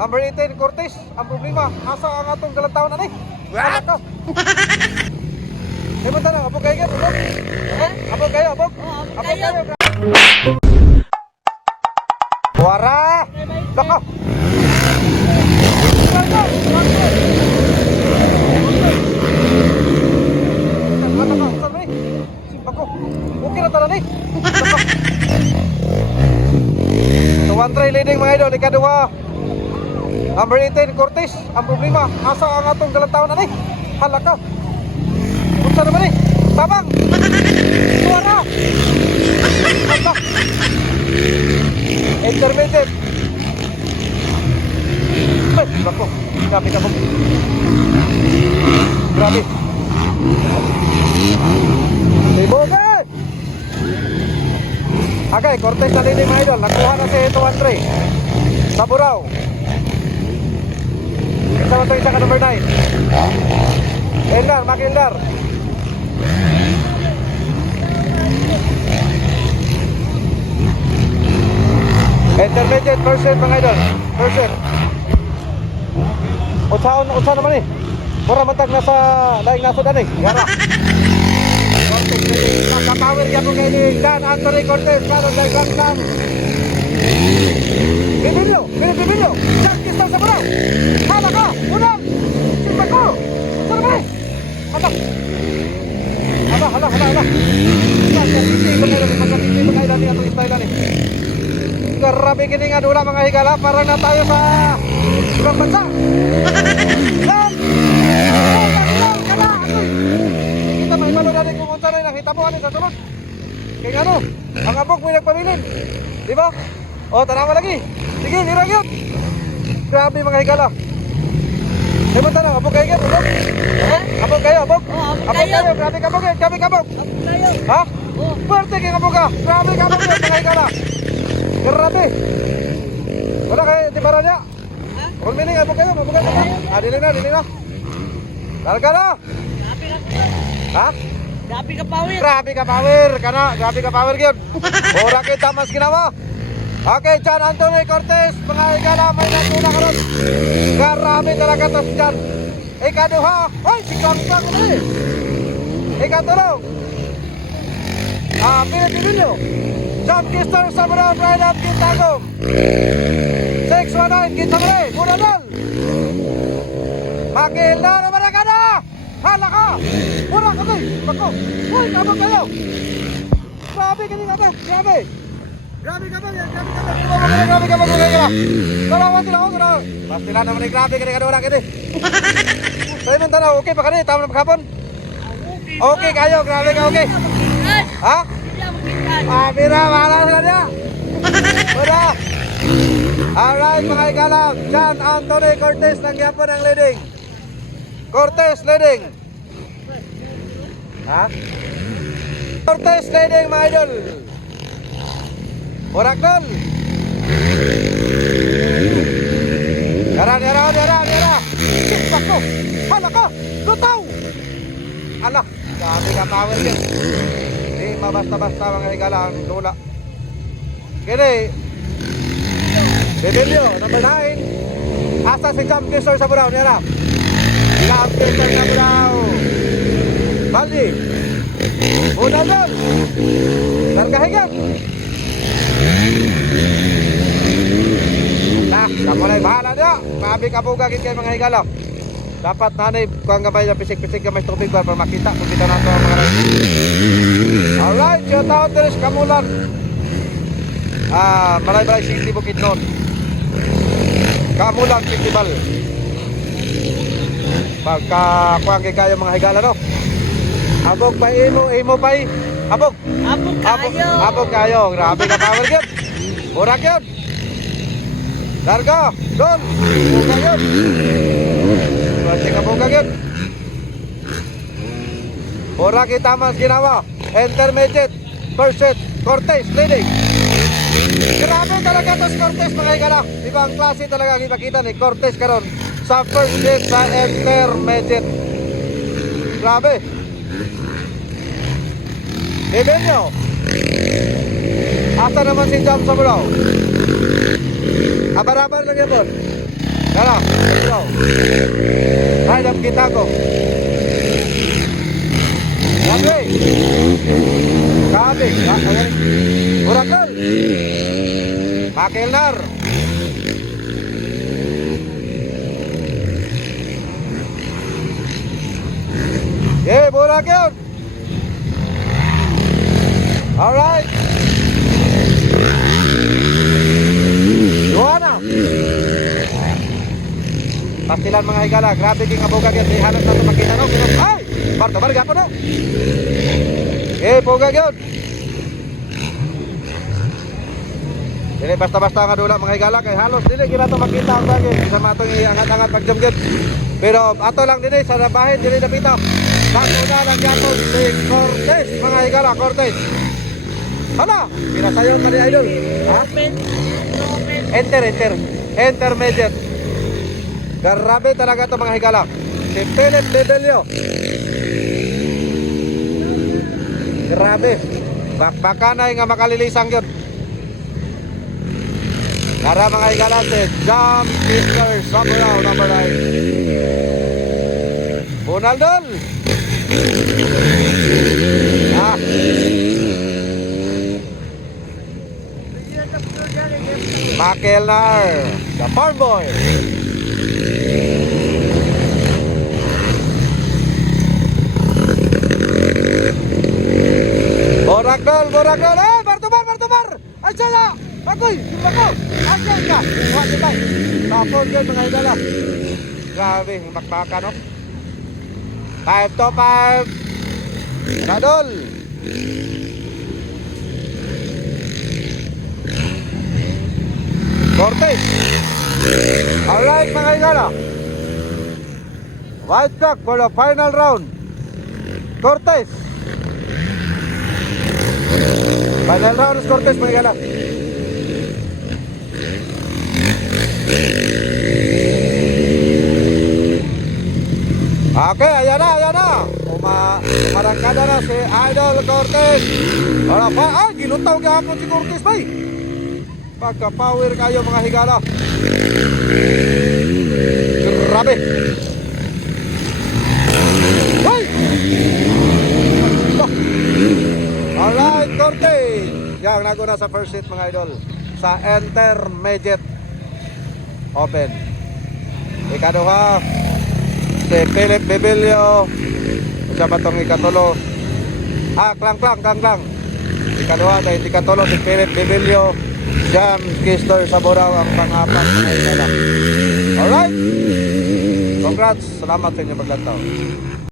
Number 18, Cortez. Ang problema, asa ang atong galantaw na ni? What? Eh, punta na, abog kayo yan, abog. Abog kayo, abog. Abog kayo. Wara! Baka! Okay na tara ni. So, one try leading mga idol, ikaduha. Number 18, Cortez. Ang problema, asa ang atong galantaw na ni? Halaka. Unsa naman ni? Tabang! Suara! Halaka. Intermediate. Ay, bako. Grabe ka po. Grabe. Libogan! Okay, Cortez na leading mga idol. Nakuha na si 2-3 sa Burao. Isa mo ito isa ka number 9. Eldar, Maki Eldar. Intermediate percent mga idol. Percent. Utsa naman eh. Mura matag nasa daing nasudan eh. Yara. Nakapower yan mo ngayon eh. Dan Anthony Cortez. Kanon daing lang. Bibilyo. Jack Kistar sa Burao. Hala ka. Unang. Simpa ko. Utsa naman eh. Hala. Magkatindi mga ilan niya itong style ni. Grabe kini nga dula mga higala. Parang na tayo sa ibang bansa. Yan! Kita may malo na rin kung unsa rin nakita mo sa sunod. Kaya ano, ang abog may nagpabilin. Diba? O, tanawa lagi. Sige, lirang yun. Grabe mga higala. Sabi mo abog kayo yan, abog. Abog kayo, abog. Abog kayo, grabe kabog yan, grabe kabog. Ha? Puwerte kayo kabog ka. Grabe kabog yan mga higala. Grabe. Wala kayo, di para niya. Kung mining, abog kayo, abog kayo. Diling na. Larga na. Ha? Grabe ka power. Grabe ka power yun. Ora kita mas ginawa. Okay, John Anthony Cortez. Mga higala, may natuna ka ron. Grabe talaga to si John. Ikaduha. Ay, si Kangkang na eh. Ikatulong. Pinipilinyo. Jack Kistar sa Burao, Pride of Quintagong. 619, Quintamre, Buranol. Makilda na Maragana. Hala ka. Mura ka doy. Bako. Uy, kabog kayo. Grabe ka din ako. Grabe ka ba yan? Grabe ka ba? Salamat sila ako. Mas sila naman ay grabe ka din kadura ka din. Sa'yo man tanaw, okay pa ka din? Tama na maghapon? Okay kayo, grabe ka, okay. Ha? Mira, mahala sila niya. Mura. Alright mga ikalang, John Anthony Cortez nangyapon ang leading. Cortez leading. Ha? Cortez leading mga idol. Orakdol. Yara. Bako. Hala ka. Lutaw. Ala. Grabe ka power yun. Hindi mabasta-basta mga higala ang lula. Kini. Bibilyo. Number 9. Asa si Jump Kistar sa Burao. Yara. Jump Kistar sa Burao. Baldi. Unadol. Largahigan. Kamu na bahala niya. Mabi ka po gagit kayo mga higala. Dapat nanay kung gamay na pisik-pisik gamay tubig para makita kung kita nato ang mga rin. Alright, shout out to Kamulan. Balay-balay City Bukidnon. Kamulan Festival. Pagka kuwang kayo mga higala no. Abog pa imo pa abog. Abog kayo. Grabe ka power yun. Urak yun. Larga, doon. Buka yun. Pwede ka buka yun. Urak kita mas ginawa. Intermediate. Percent. Cortez leading. Grabe talaga ito si Cortez mga higala. Ibang klase talaga ang ipakita ni Cortez karon sa first set sa intermediate. Grabe. Ibenyo. Asa naman si Jam sa Burao. Abar-abar lang yun. Tara, let's go. Ride up kita ko. Grabe. Grabe. Burakal. Makilnar. Burak yun. Alright. Luana. Pastilan mga higala. Grabe king abogag yan. Halos na ito makita no. Ay! Barto, barga po no. Bogag yun. Dili basta-basta nga dula mga higala. Kay halos dili kita ito makita ang bagay. Isa matong iangat-angat pagjamgit. Pero ato lang din sa bahin. Dili napita. Bago na lang yapon si Cortez mga higala. Cortez. Hala, pinasayon pa ni Idol. Ha? Intermediate. Grabe talaga ito mga higala. Si Philip Lebelio. Grabe. Baka na nga makalilisang yun. Kara mga higala si Jam Mr. Saburao number 9. Bunaldol. Ah. Makilnar, the farm boy. Borakdol. Bartubar. Asyala. Akoy, bako. Asyala ka. Wala ba? Tapon yun mga higala. Grabe, makbaka no. 5 to 5. Kadol. Cortez. Alright mga higala. White cock for the final round. Cortez. Final round is Cortez mga higala. Okay, ayan na. Umarangkada na si Idol Cortez. Wala pa, ginutaw gahapon si Cortez bay. Pagka-power kayo mga higala. Grabe. Hoy! Alright, Cortez. Yang naguna sa first hit mga idol. Sa intermediate open. Ikaduha si Philip Lebelio. Sa batong ikatulo. Klang. Ikaduha dahil ikatulo si Philip Lebelio. Jam Kister Saburao ang pang-apat na higala. Alright. Congrats. Salamat sa inyong paglantaw.